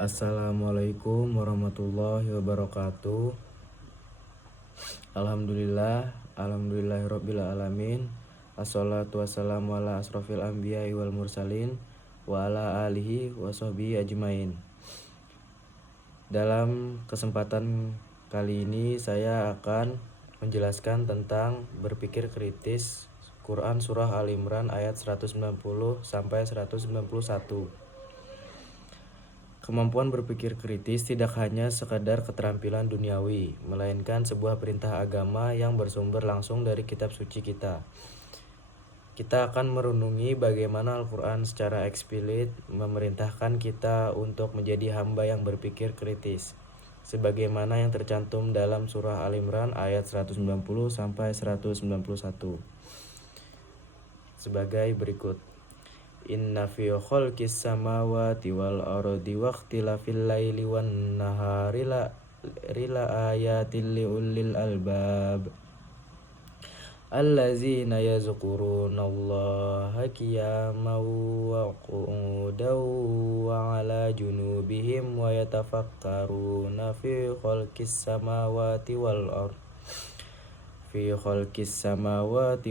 Assalamualaikum warahmatullahi wabarakatuh. Alhamdulillahirabbil alamin. Assalatu wassalamu ala asrofil anbiya'i wal mursalin wa ala alihi wa sahbihi ajmain. Dalam kesempatan kali ini saya akan menjelaskan tentang berpikir kritis Quran surah Al-Imran ayat 190 sampai 191. Kemampuan berpikir kritis tidak hanya sekadar keterampilan duniawi, melainkan sebuah perintah agama yang bersumber langsung dari kitab suci kita. Kita akan merenungi bagaimana Al-Quran secara eksplisit memerintahkan kita untuk menjadi hamba yang berpikir kritis, sebagaimana yang tercantum dalam surah Al-Imran ayat 190 sampai 191. Sebagai berikut. Inna fi khalqis samawati wal ardi waqtilafil laili wan nahari la ayatin liulil albab allazina yazkurunallaha qiyaman wa qu'udan wa ala junubihim wa yatafakkaruna fi khalqis samawati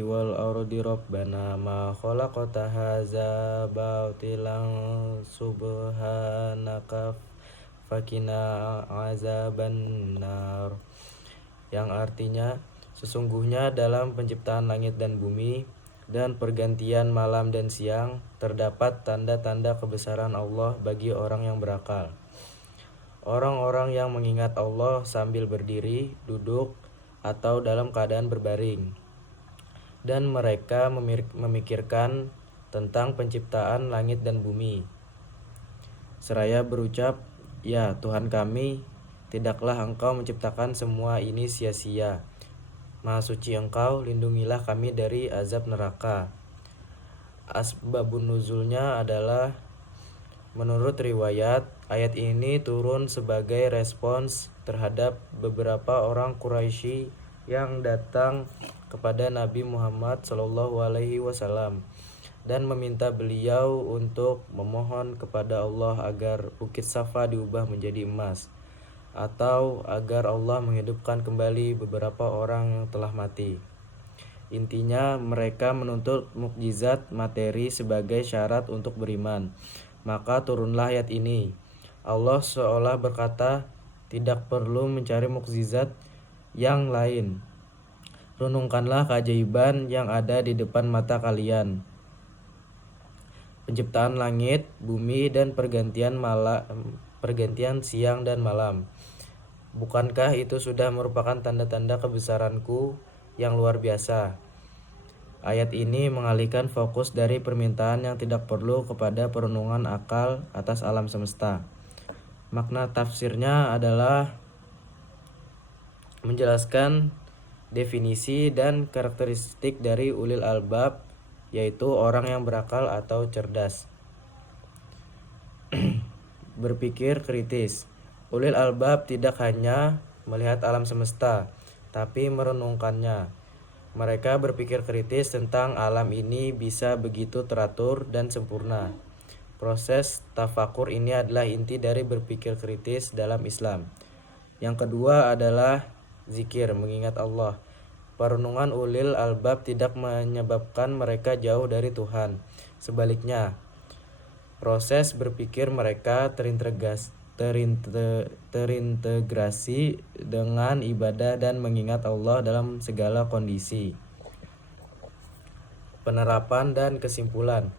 wal ardi rabbana ma khalaqta hadza batilan subhanaka fakina azabannar, yang artinya sesungguhnya dalam penciptaan langit dan bumi dan pergantian malam dan siang terdapat tanda-tanda kebesaran Allah bagi orang yang berakal. Orang-orang yang mengingat Allah sambil berdiri, duduk, atau dalam keadaan berbaring, dan mereka memikirkan tentang penciptaan langit dan bumi, seraya berucap, "Ya Tuhan kami, tidaklah Engkau menciptakan semua ini sia-sia. Maha suci Engkau, lindungilah kami dari azab neraka." Asbabun nuzulnya adalah, menurut riwayat, ayat ini turun sebagai respons terhadap beberapa orang Quraisy yang datang kepada Nabi Muhammad SAW dan meminta beliau untuk memohon kepada Allah agar Bukit Safa diubah menjadi emas, atau agar Allah menghidupkan kembali beberapa orang yang telah mati. Intinya, mereka menuntut mukjizat materi sebagai syarat untuk beriman. Maka turunlah ayat ini. Allah seolah berkata, tidak perlu mencari mukjizat yang lain. Renungkanlah keajaiban yang ada di depan mata kalian. Penciptaan langit, bumi, dan pergantian siang dan malam. Bukankah itu sudah merupakan tanda-tanda kebesaranku yang luar biasa? Ayat ini mengalihkan fokus dari permintaan yang tidak perlu kepada perenungan akal atas alam semesta. Makna tafsirnya adalah menjelaskan definisi dan karakteristik dari ulil albab, yaitu orang yang berakal atau cerdas. Berpikir kritis. Ulil albab tidak hanya melihat alam semesta, tapi merenungkannya. Mereka berpikir kritis tentang alam ini bisa begitu teratur dan sempurna. Proses tafakur ini adalah inti dari berpikir kritis dalam Islam. Yang kedua adalah zikir, mengingat Allah. Perenungan ulil albab tidak menyebabkan mereka jauh dari Tuhan. Sebaliknya, proses berpikir mereka terintegrasi dengan ibadah dan mengingat Allah dalam segala kondisi. Penerapan dan kesimpulan.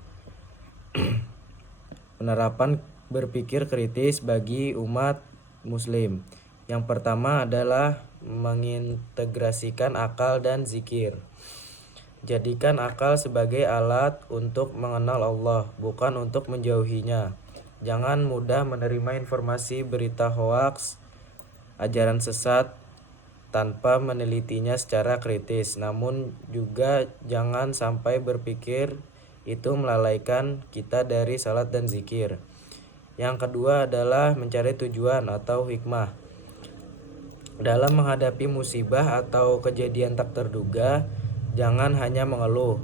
Penerapan berpikir kritis bagi umat muslim. Yang pertama adalah mengintegrasikan akal dan zikir. Jadikan akal sebagai alat untuk mengenal Allah, bukan untuk menjauhinya. Jangan mudah menerima informasi berita hoaks, ajaran sesat, tanpa menelitinya secara kritis. Namun juga jangan sampai berpikir itu melalaikan kita dari salat dan zikir. Yang kedua adalah mencari tujuan atau hikmah. Dalam menghadapi musibah atau kejadian tak terduga, jangan hanya mengeluh.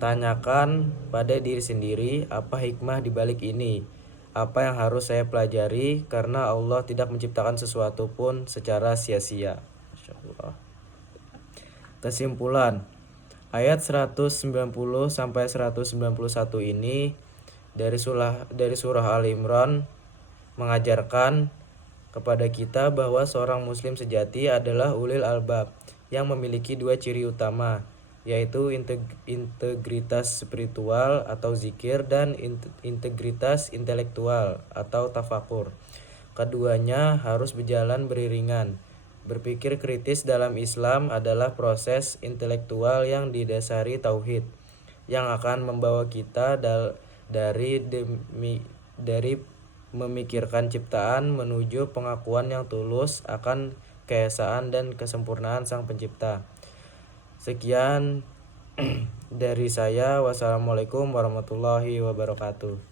Tanyakan pada diri sendiri, apa hikmah di balik ini? apa yang harus saya pelajari, karena Allah tidak menciptakan sesuatu pun secara sia-sia. Masya Allah. Kesimpulan, ayat 190 sampai 191 ini dari surah Al-Imran mengajarkan kepada kita bahwa seorang muslim sejati adalah ulil albab yang memiliki dua ciri utama, yaitu integritas spiritual atau zikir dan integritas intelektual atau tafakur. Keduanya harus berjalan beriringan. Berpikir kritis dalam Islam adalah proses intelektual yang didasari tauhid, yang akan membawa kita dari memikirkan ciptaan menuju pengakuan yang tulus akan keesaan dan kesempurnaan Sang Pencipta. Sekian dari saya. Wassalamualaikum warahmatullahi wabarakatuh.